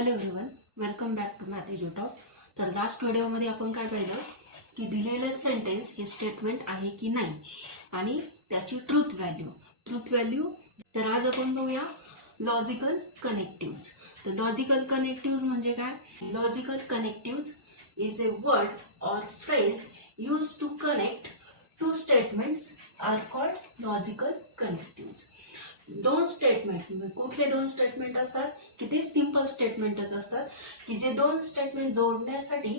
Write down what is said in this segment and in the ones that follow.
Hello everyone, welcome back to math Edutalk. तर last व्हिडिओमध्ये आपण काय पाहिलं की दिलेलं सेंटेन्स हे स्टेटमेंट आहे की नाही आणि त्याची ट्रूथ व्हॅल्यू. तर आज आपण बघूया लॉजिकल कनेक्टिव्ज. तर लॉजिकल कनेक्टिव्ज म्हणजे काय? Logical connectives is a word or phrase use to connect two statements are called logical connectives. दोन स्टेटमेंट, कुठले दोन स्टेटमेंट असतात की ते सिंपल स्टेटमेंटच असतात की जे दोन स्टेटमेंट जोडण्यासाठी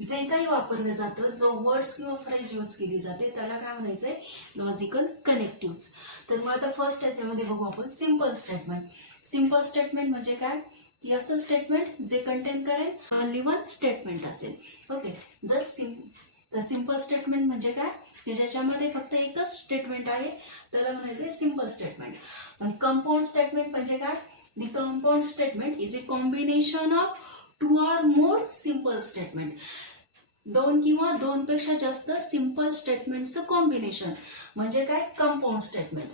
जे काही वापरलं जातं, जो वर्ड्स किंवा फ्रेज यूज केली जाते त्याला काय म्हणायचंय? लॉजिकल कनेक्टिव्ज. तर मग आता फर्स्ट याच्यामध्ये बघू आपण सिंपल स्टेटमेंट. सिंपल स्टेटमेंट म्हणजे काय की असं स्टेटमेंट जे कंटेन करेल ओनली वन स्टेटमेंट असेल. ओके, जर सिंपल स्टेटमेंट म्हणजे काय की ज्याच्यामध्ये फक्त एकच स्टेटमेंट आहे त्याला म्हणायचं सिंपल स्टेटमेंट. कंपाऊंड स्टेटमेंट म्हणजे काय? The compound statement is a combination of two or more simple statement. दोन किंवा दोनपेक्षा जास्त सिंपल स्टेटमेंटचं कॉम्बिनेशन म्हणजे काय? Compound statement.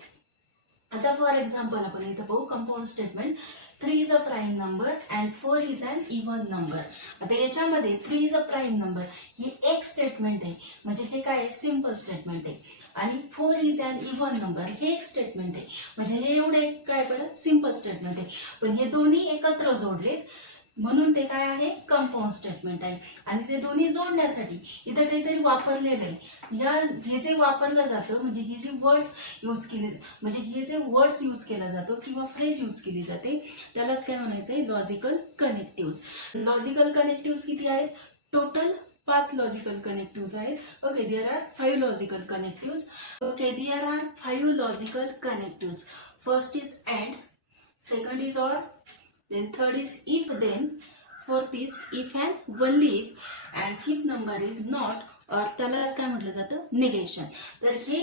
आता फॉर एक्झाम्पल आपण इथं पाहू compound statement. 3 is a prime number and 4 is an even number. आता याच्यामध्ये 3 इज अ प्राईम नंबर ही एक स्टेटमेंट आहे, म्हणजे हे काय? सिंपल स्टेटमेंट आहे. आणि 4 इज अन इव्हन नंबर हे एक स्टेटमेंट आहे, म्हणजे हे एवढे काय बरं? सिंपल स्टेटमेंट आहे. पण हे दोन्ही एकत्र जोडलेत म्हणून ते काय आहे? कंपाऊंड स्टेटमेंट आहे. आणि ते दोन्ही जोडण्यासाठी इथं काहीतरी वापरलेलं आहे. हे जे वापरलं जातं म्हणजे ही जी वर्ड्स यूज केले, म्हणजे हे जे वर्ड्स यूज केला जातो किंवा फ्रेज यूज केली जाते त्यालाच काय म्हणायचंय? लॉजिकल कनेक्टिव्ज. लॉजिकल कनेक्टिव्ज किती आहेत? टोटल 5 लॉजिकल कनेक्टिव्ज आहेत. Okay, there are 5 logical connectives. Okay, there are 5 logical connectives. First is and, second is or, then third is if then, fourth is if and only if, and fifth number is not or त्यालाच काय म्हटलं जातं? Negation. तर हे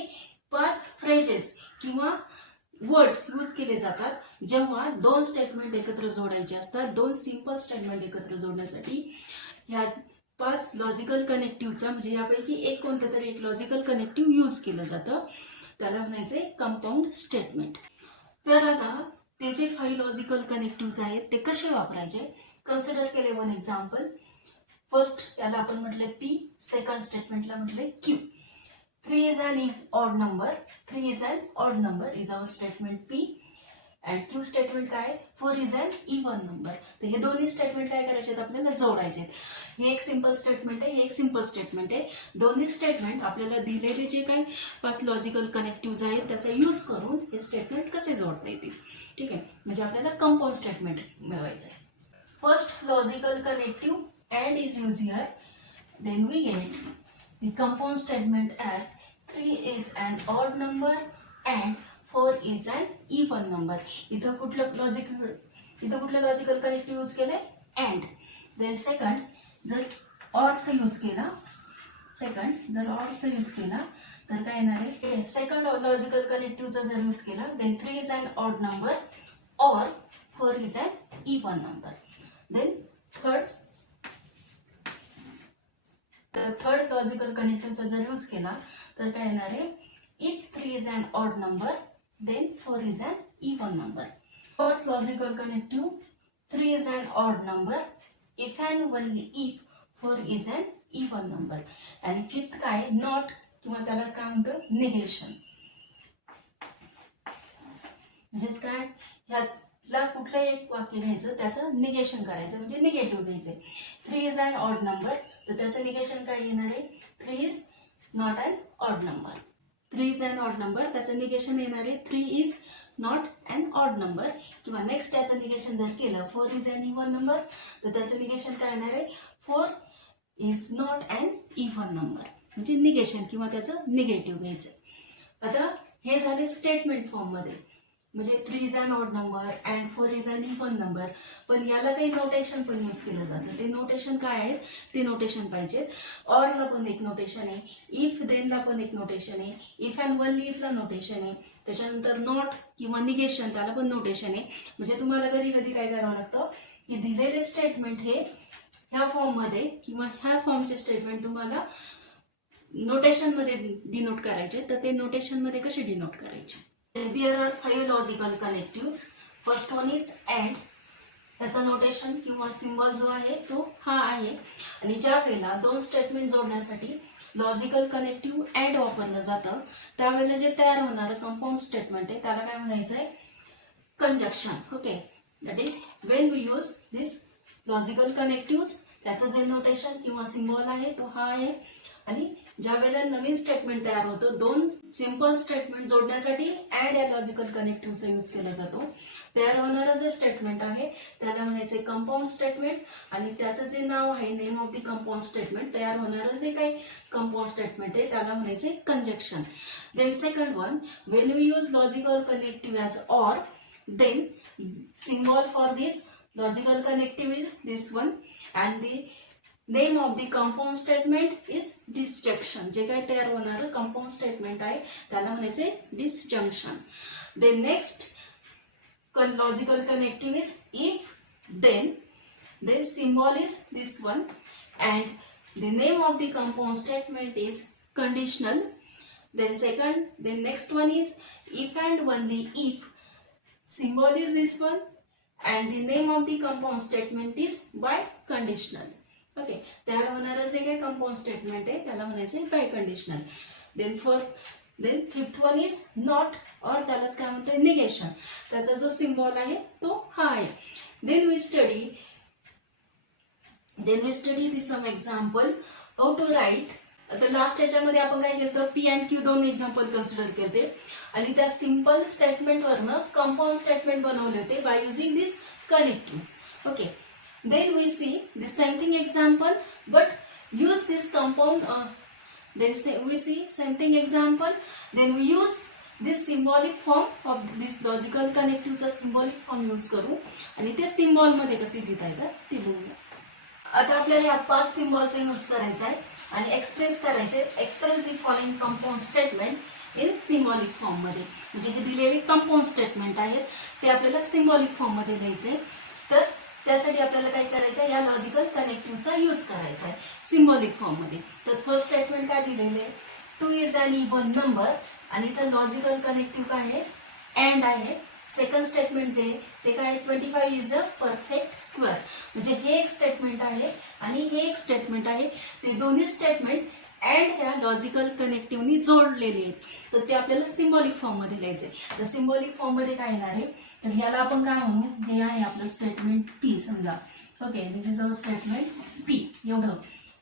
5 phrases किंवा words use केले जातात जेव्हा दोन स्टेटमेंट एकत्र जोडायचे असतात. दोन सिंपल स्टेटमेंट एकत्र जोडण्यासाठी ह्या 5 लॉजिकल कनेक्टिव्हचा म्हणजे यापैकी एक कोणतं तरी एक लॉजिकल कनेक्टिव्ह यूज केलं जातं, त्याला म्हणायचे कंपाऊंड स्टेटमेंट. तर आता ते जे 5 लॉजिकल कनेक्टिव्ज आहेत ते कसे वापरायचे कन्सिडर केले. One example. फर्स्ट त्याला आपण म्हटले पी, सेकंड स्टेटमेंटला म्हटले Q. 3 is an odd number. 3 is an odd number is our statement P. And Q statement काय? 4 इज अन इव्हन नंबर. तर हे दोन्ही स्टेटमेंट काय करायचे आहेत? आपल्याला जोडायचे आहेत. हे एक सिंपल स्टेटमेंट आहे, हे एक सिंपल स्टेटमेंट आहे. दोन्ही स्टेटमेंट आपल्याला दिलेले जे काही 5 लॉजिकल कनेक्टिव्ज आहेत त्याचा यूज करून हे स्टेटमेंट कसे जोडता येतील. ठीक आहे, म्हणजे आपल्याला कंपाऊंड स्टेटमेंट मिळवायचं आहे. First logical connective and is use here. Then we get the compound statement as 3 is an odd number and 4 is an even number. इथं कुठलं लॉजिकल कनेक्टिव्ह यूज केलंय? अँड. देन सेकंड, जर ऑडचा use केला, तर काय येणार आहे? सेकंड लॉजिकल कनेक्टिव्हचा जर यूज केला then 3 is an odd number or 4 is an even number. Then third logical कनेक्टिव्हचा जर यूज केला तर काय येणार आहे? If 3 is an odd number then 4 is an even number. Fourth logical connective 3 is an odd number if and only if 4 is an even number. आणि fifth काय? Not किंवा त्यालाच काय म्हणतो? निगेशन. म्हणजेच काय? ह्यातला कुठलं एक वाक्य घ्यायचं त्याचं निगेशन करायचं म्हणजे निगेटिव्ह घ्यायचं. 3 इज अन ऑड नंबर तर त्याचं निगेशन काय येणार आहे? 3 is not an odd number. 3 is an odd number त्याचं निगेशन येणार आहे 3 is not an odd number. किंवा नेक्स्ट त्याचं निगेशन जर केलं 4 इज अन इव्हन नंबर तर त्याचं निगेशन काय येणार आहे? 4 is not an even number. म्हणजे निगेशन किंवा त्याचं निगेटिव्ह घ्यायचं. आता हे झाले स्टेटमेंट फॉर्ममध्ये, म्हणजे 3 is an odd number and 4 is an even number. पण याला काही नोटेशन पण यूज केलं जातं. ते नोटेशन काय आहेत ते नोटेशन पाहिजे. ऑरला पण एक नोटेशन आहे, इफ देनला पण एक नोटेशन आहे, इफ अँड ओनली इफला नोटेशन आहे, त्याच्यानंतर नॉट किंवा निगेशन त्याला पण नोटेशन आहे. म्हणजे तुम्हाला कधी कधी काय करावं लागतं की दिलेले स्टेटमेंट हे ह्या फॉर्ममध्ये किंवा ह्या फॉर्मचे स्टेटमेंट तुम्हाला नोटेशनमध्ये डिनोट करायचे. तर ते नोटेशनमध्ये कसे डिनोट करायचे? There are 5 logical connectives. First one is and. याचा नोटेशन किंवा सिम्बॉल जो आहे तो हा आहे. आणि ज्या वेळेला दोन स्टेटमेंट जोडण्यासाठी लॉजिकल कनेक्टिव्ह अँड वापरलं जातं त्यावेळेला जे तयार होणारं कंपाऊंड स्टेटमेंट आहे त्याला काय म्हणायचं आहे, conjunction. Okay, that is when we use this logical connective, त्याचं जे नोटेशन किंवा सिम्बॉल आहे तो हा आहे. आणि ज्या वेळेला नवीन स्टेटमेंट तयार होतं, दोन सिंपल स्टेटमेंट जोडण्यासाठी ऍड या लॉजिकल कनेक्टिव्हचा यूज केला जातो. तयार होणारं जे स्टेटमेंट आहे त्याला म्हणायचे कंपाऊंड स्टेटमेंट. आणि त्याचं जे नाव आहे, name of the compound statement, तयार होणारं जे काही कंपाऊंड स्टेटमेंट आहे त्याला म्हणायचे conjunction. Then second one, when you use logical connective as or, then symbol for this logical connective is this one, and the name of the compound statement is disjunction. जे काही तयार होणारं compound statement आहे त्याला म्हणायचे disjunction. Then next logical connective is if, then the symbol is this one, and the name of the compound statement is conditional. Then next one is if and only if, symbol is this one, and the name of the compound statement is by conditional. Okay, तयार होणारं जे काही compound statement आहे त्याला म्हणायचे biconditional. Then fifth one is not, और त्यालाच काय म्हणतोय निगेशन. त्याचा जो सिम्बॉल आहे तो हा आहे. Then we study this some example how to write. आता लास्ट याच्यामध्ये आपण काय केलं, पी अँड क्यू दोन एक्झाम्पल कन्सिडर केले आणि त्या सिंपल स्टेटमेंटवरनं कंपाऊंड स्टेटमेंट बनवले होते by using this connectives. Okay, then we see this same thing example but use this compound. Then we see same thing example, then we use this symbolic form of this logical कनेक्टिव्हचा symbolic form use करू आणि ते सिम्बॉलमध्ये कसे लिहिता येतात ते बघूया. आता आपल्याला या 5 सिम्बॉलचा यूज करायचा आहे आणि एक्सप्रेस करायचे. Express the following compound statement in symbolic form मध्ये. म्हणजे हे दिलेले कंपाऊंड स्टेटमेंट आहेत ते आपल्याला सिम्बॉलिक फॉर्म मध्ये लिहायचे. तर त्यासाठी आपल्याला काय करायचं आहे, या लॉजिकल कनेक्टिव्हचा यूज करायचा आहे सिम्बॉलिक फॉर्म मध्ये. तर फर्स्ट स्टेटमेंट काय दिलेले, 2 इज अन इव्हन नंबर, आणि तर लॉजिकल कनेक्टिव्ह काय आहे, अँड आहे. सेकंड स्टेटमेंट जे ते काय, 25 इज अ परफेक्ट स्क्वेअर. म्हणजे हे एक स्टेटमेंट आहे आणि हे एक स्टेटमेंट आहे. ते दोन्ही स्टेटमेंट अँड ह्या लॉजिकल कनेक्टिव्हनी जोडलेले आहेत. तर ते आपल्याला सिम्बॉलिक फॉर्म मध्ये लिहायचे. तर सिम्बॉलिक फॉर्म मध्ये काय येणार आहे, तर याला आपण काय म्हणू, हे आहे आपलं स्टेटमेंट पी समजा. Okay, this is our statement P, एवढं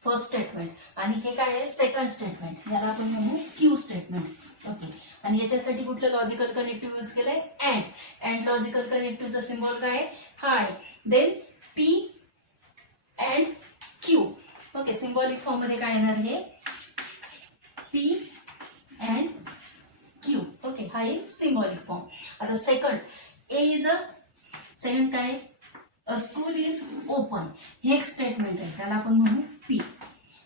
फर्स्ट स्टेटमेंट. आणि हे काय आहे, सेकंड स्टेटमेंट, याला आपण म्हणू क्यू स्टेटमेंट. ओके, आणि याच्यासाठी कुठलं लॉजिकल कनेक्टिव्ह यूज केलंय, अँड. अँड लॉजिकल कनेक्टिव्हचा सिम्बॉल काय आहे, हा आहे. Then P and Q. Okay, symbolic form मध्ये काय येणार, हे पी अँड क्यू. ओके, हा एक सिम्बॉलिक फॉर्म. आता second, A is a, second काय, अ स्कूल इज ओपन, हे एक स्टेटमेंट आहे त्याला आपण म्हणू पी.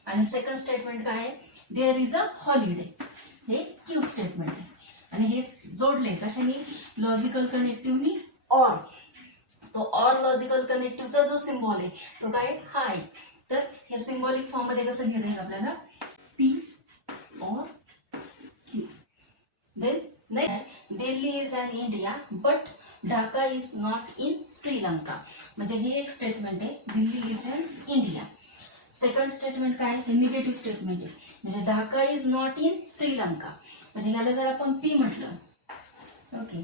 आणि सेकंड स्टेटमेंट काय आहे, देअर इज अ हॉलिडे, हे क्यू स्टेटमेंट आहे. आणि हे जोडले कशाने, लॉजिकल कनेक्टिव्हनी ऑर. तो ऑर लॉजिकल कनेक्टिव्हचा जो सिम्बॉल आहे तो काय, हा आहे. तर हे सिम्बॉलिक फॉर्म मध्ये कसं घेता येईल आपल्याला, P or Q. Then next, Delhi is in India but Dhaka is not in Sri Lanka. म्हणजे हे एक स्टेटमेंट आहे, Delhi is in India. Second statement काय, हे निगेटिव्ह स्टेटमेंट आहे. म्हणजे Dhaka is not in Sri Lanka, म्हणजे ह्याला जर आपण पी म्हटलं. ओके,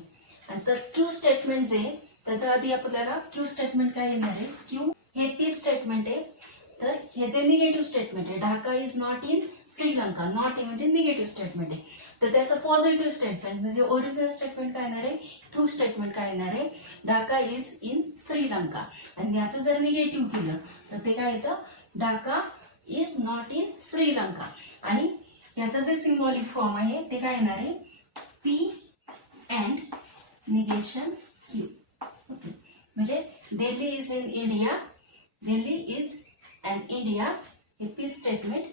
आणि तर क्यू स्टेटमेंट जे, त्याच्या आधी आपल्याला क्यू स्टेटमेंट काय येणार आहे, क्यू हे पी स्टेटमेंट आहे. तर हे जे निगेटिव्ह स्टेटमेंट आहे, Dhaka is not in Sri Lanka, not in म्हणजे निगेटिव्ह स्टेटमेंट आहे. तर त्याचं पॉझिटिव्ह स्टेटमेंट म्हणजे ओरिजिनल स्टेटमेंट काय येणार आहे, ट्रू स्टेटमेंट काय येणार आहे, ढाका इज इन श्रीलंका. आणि याचं जर निगेटिव्ह केलं तर ते काय येतं, Dhaka is not in Sri Lanka. आणि याचं जे सिम्बॉलिक फॉर्म आहे ते काय येणार आहे, P and negation Q. Okay, म्हणजे Delhi is in India, Delhi is and India हे P statement,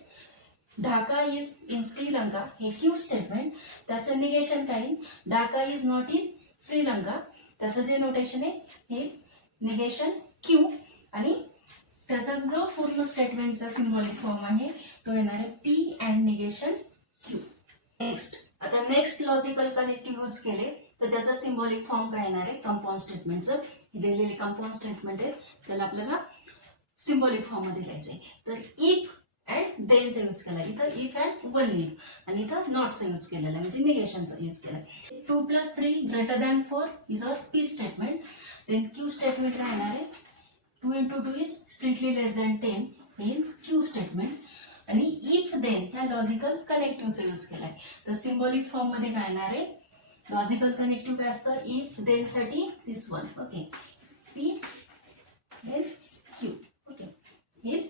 Dhaka is in Sri Lanka हे क्यू स्टेटमेंट. त्याचं निगेशन काय, Dhaka is not in Sri Lanka, त्याचं जे नोटेशन आहे हे निगेशन क्यू. आणि त्याचा जो पूर्ण स्टेटमेंटचा सिम्बॉलिक फॉर्म आहे तो येणार आहे P and negation Q. Next, आता नेक्स्ट लॉजिकल कनेक्टिव्ह यूज केले तर त्याचा सिम्बॉलिक फॉर्म काय येणार आहे, कंपाऊंड स्टेटमेंटचं दिलेले कंपाऊंड स्टेटमेंट आहे त्याला आपल्याला सिम्बॉलिक फॉर्म मध्ये लिहायचंय. तर इफ अँड देनचा यूज केला, इथं इफ अँड वनली आणि इथं नॉटचा यूज केलेला आहे म्हणजे निगेशनचा यूज केलाय. 2 + 3 > 4 is a P statement. Then Q statement काय येणार आहे, 2 × 2 इज स्ट्रिक्टली लेस दॅन 10 हे क्यू स्टेटमेंट. आणि इफ देन ह्या लॉजिकल कनेक्टिव्हचा यूज केलाय. तर सिम्बॉलिक फॉर्म मध्ये काय येणार आहे, लॉजिकल कनेक्टिव्ह काय असतं, इफ देन साठी this one. Okay, P then Q. Okay, हे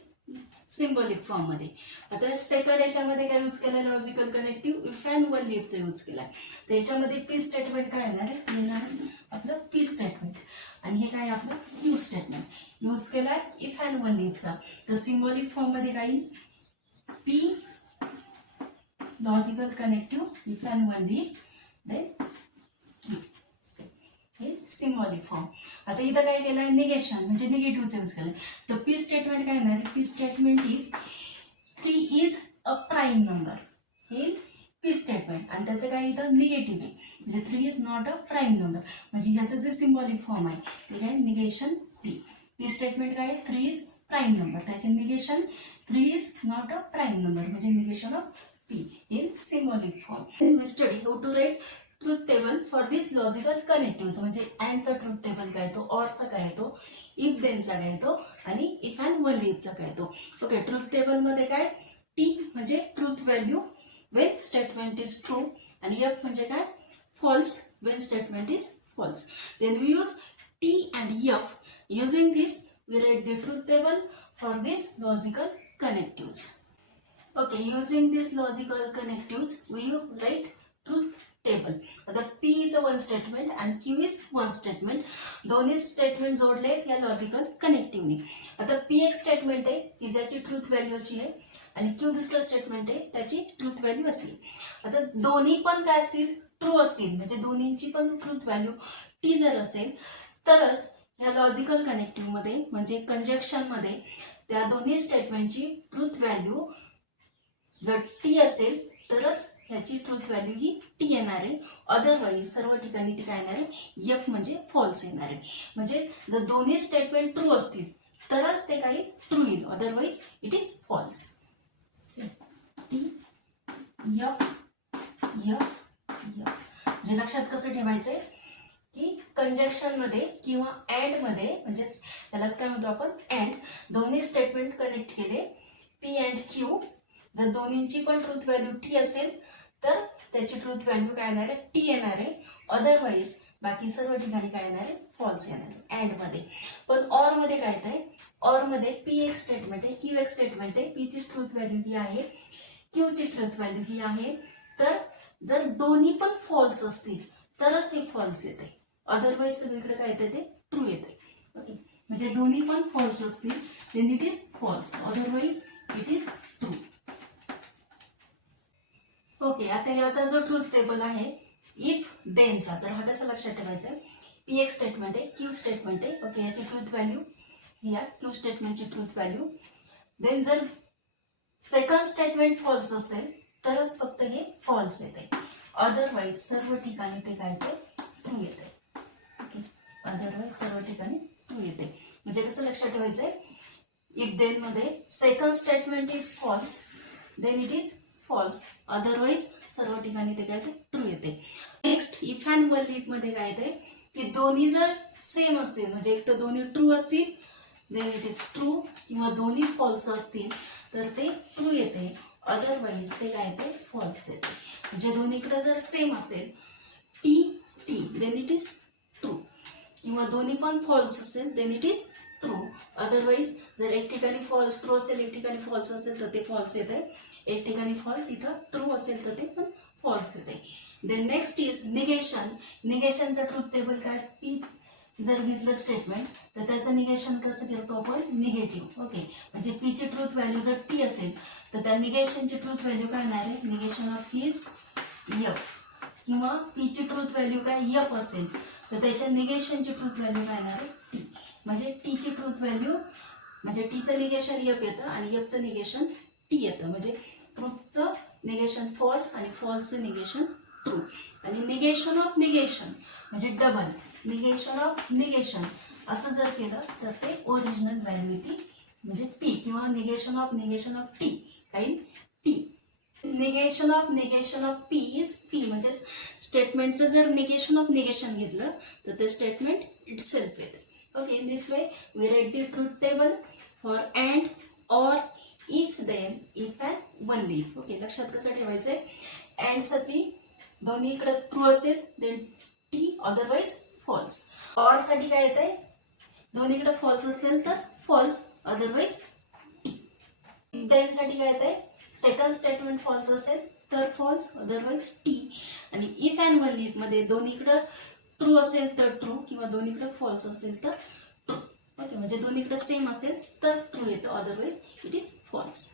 सिम्बॉलिक फॉर्म मध्ये. आता सेकंड याच्यामध्ये काय यूज केलाय, logical connective if and one लीफचा यूज केलाय. तर याच्यामध्ये पी स्टेटमेंट काय येणार आहे, येणार आपलं पी स्टेटमेंट आणि हे काय आपलं क्यू स्टेटमेंट यूज केलाय इफ अँड वन लीफचा. तर सिम्बॉलिक फॉर्म मध्ये काय, P logical connective if and only if then Q. हे सिम्बॉलिक फॉर्म. आता इथं काय केलंय, निगेशन म्हणजे निगेटिव्हचा यूज केलाय. तर पी स्टेटमेंट काय येणार, P statement is 3 is a prime number. हे पी स्टेटमेंट आणि त्याचं काय इथं निगेटिव्ह आहे म्हणजे 3 is not a prime number. म्हणजे ह्याचं जे सिम्बॉलिक फॉर्म आहे ते काय, निगेशन पी. पी स्टेटमेंट काय, 3 इज प्राईम नंबर, त्याचे negation 3 is not a prime number म्हणजे negation of P in symbolic form. We study how to write truth table for this logical connective. म्हणजे अँडचा truth table काय येतो, ऑरचा काय येतो, if देनचा काय येतो आणि इफ अँड वन लीफचा काय येतो. ओके, ट्रूथ टेबल मध्ये काय, टी म्हणजे truth value when statement is true आणि एफ म्हणजे काय, false when statement is false. Then we use T and F. Using this we write the truth table for this logical connective. Okay, using this logical connective we write truth table. आता P is a one statement आणि Q is one statement. दोन्ही statement जोडले या logical कनेक्टिव्हने. आता P एक statement आहे की ज्याची ट्रूथ व्हॅल्यू अशी आहे आणि क्यू दुसरं स्टेटमेंट आहे त्याची ट्रूथ व्हॅल्यू असेल. आता दोन्ही पण काय असतील, ट्रू असतील म्हणजे दोन्हींची पण ट्रूथ व्हॅल्यू टी जर असेल तरच ह्या लॉजिकल कनेक्टिव्ह मध्ये म्हणजे कंजक्शन मध्ये त्या दोन्ही स्टेटमेंटची ट्रूथ व्हॅल्यू जर टी असेल तरच ह्याची ट्रूथ व्हॅल्यू ही टी येणार आहे. अदरवाईज सर्व ठिकाणी ती काय येणार आहे, एफ म्हणजे फॉल्स येणार आहे. म्हणजे जर दोन्ही स्टेटमेंट ट्रू असतील तरच ते काही ट्रू येईल, otherwise it is false. T F F F म्हणजे लक्षात कसं ठेवायचंय की कंजक्शन मध्ये किंवा अँड मध्ये म्हणजेच त्यालाच काय म्हणतो आपण अँड, दोन्ही स्टेटमेंट कनेक्ट केले पी अँड क्यू. जर दोन्हींची पण ट्रूथ व्हॅल्यू टी असेल तर त्याची ट्रूथ व्हॅल्यू काय येणार आहे, टी येणार आहे. अदरवाईज बाकी सर्व ठिकाणी काय येणार आहे, फॉल्स येणार आहे अँड मध्ये. पण ऑर मध्ये काय येत, ऑर मध्ये पी एक स्टेटमेंट आहे, क्यू एक स्टेटमेंट आहे. पी ची ट्रूथ व्हॅल्यू ही आहे, क्यू ची ट्रूथ व्हॅल्यू ही आहे. तर जर दोन्ही पण फॉल्स असतील तरच हे फॉल्स येते, अदरवाईज सगळीकडे काय येते ते ट्रू येते. ओके, म्हणजे दोन्ही पण फॉल्स असतील then it is false, otherwise it is true. Okay, आता याचा जो ट्रूथ टेबल आहे इफ देनचा, तर हा कसं लक्षात ठेवायचा आहे, पी एक स्टेटमेंट आहे, क्यू स्टेटमेंट आहे. ओके, याची ट्रूथ व्हॅल्यू ही आहे क्यू स्टेटमेंटची ट्रूथ व्हॅल्यू. देन जर सेकंड स्टेटमेंट फॉल्स असेल तरच फक्त हे फॉल्स येते, अदरवाईज सर्व ठिकाणी ते काय ते ट्रू येते. ओके, अदरवाईज सर्व ठिकाणी ट्रू येते. म्हणजे कसं लक्षात ठेवायचंय, इफ देन मध्ये second statement is false then it is false, otherwise सर्व ठिकाणी ते काय ते ट्रू येते. Next if and only if मध्ये काय येते की दोन्ही जर सेम असतील म्हणजे एक तर दोन्ही ट्रू असतील देन इट इज ट्रू, किंवा दोन्ही फॉल्स असतील तर ते ट्रू येते, अदरवाईज ते काय येते फॉल्स येते. म्हणजे दोन्हीकडे जर सेम असेल T T then it is true, किंवा दोन्ही पण फॉल्स असेल then it is true. Otherwise जर एक ठिकाणी फॉल्स ट्रू असेल एक ठिकाणी फॉल्स असेल तर ते फॉल्स येते, एक ठिकाणी फॉल्स इथं ट्रू असेल तर ते पण फॉल्स येते. Then next is negation. निगेशनचं ट्रूथ टेबल काय, पी जर घेतलं स्टेटमेंट तर त्याचं निगेशन कसं करतो आपण, निगेटिव्ह. ओके, म्हणजे पी ची ट्रूथ व्हॅल्यू जर टी असेल तर त्या निगेशनची ट्रूथ व्हॅल्यू काय येणार आहे, निगेशन ऑफ इज एफ. किंवा पी ची ट्रूथ व्हॅल्यू काय एफ असेल तर त्याच्या निगेशनची ट्रूथ व्हॅल्यू काय येणार आहे, टी. म्हणजे टी ची ट्रूथ व्हॅल्यू म्हणजे टीचं निगेशन एफ येतं आणि एफचं निगेशन टी येतं. म्हणजे ट्रूथचं निगेशन फॉल्स आणि फॉल्सचं निगेशन ट्रू. आणि निगेशन ऑफ निगेशन म्हणजे डबल निगेशन ऑफ निगेशन असं जर केलं तर ते ओरिजिनल व्हॅल्यू येते, म्हणजे पी किंवा निगेशन ऑफ टी काही T. Negation of P is P, म्हणजे स्टेटमेंटचं जर निगेशन ऑफ निगेशन घेतलं तर ते स्टेटमेंट इटसेल्फ येते. Okay, in this way we write the truth table for and, or, if, then, if and only if. Okay, लक्षात कसं ठेवायचंय? अँड साठी दोन्ही इकडे ट्रू असेल then T, otherwise false. Or साठी काय येत आहे? दोन्ही इकडे फॉल्स असेल तर फॉल्स, अदरवाईज टी. देन साठी काय येत आहे? सेकंड स्टेटमेंट फॉल्स असेल तर फॉल्स, अदरवाईज टी. आणि इफ अँड ओनली इफ मध्ये दोन्हीकडे ट्रू असेल तर ट्रू किंवा दोन्हीकडे फॉल्स असेल तर ट्रू. ओके, म्हणजे दोन्हीकडे सेम असेल तर ट्रू येतं, अदरवाईज इट इज फॉल्स.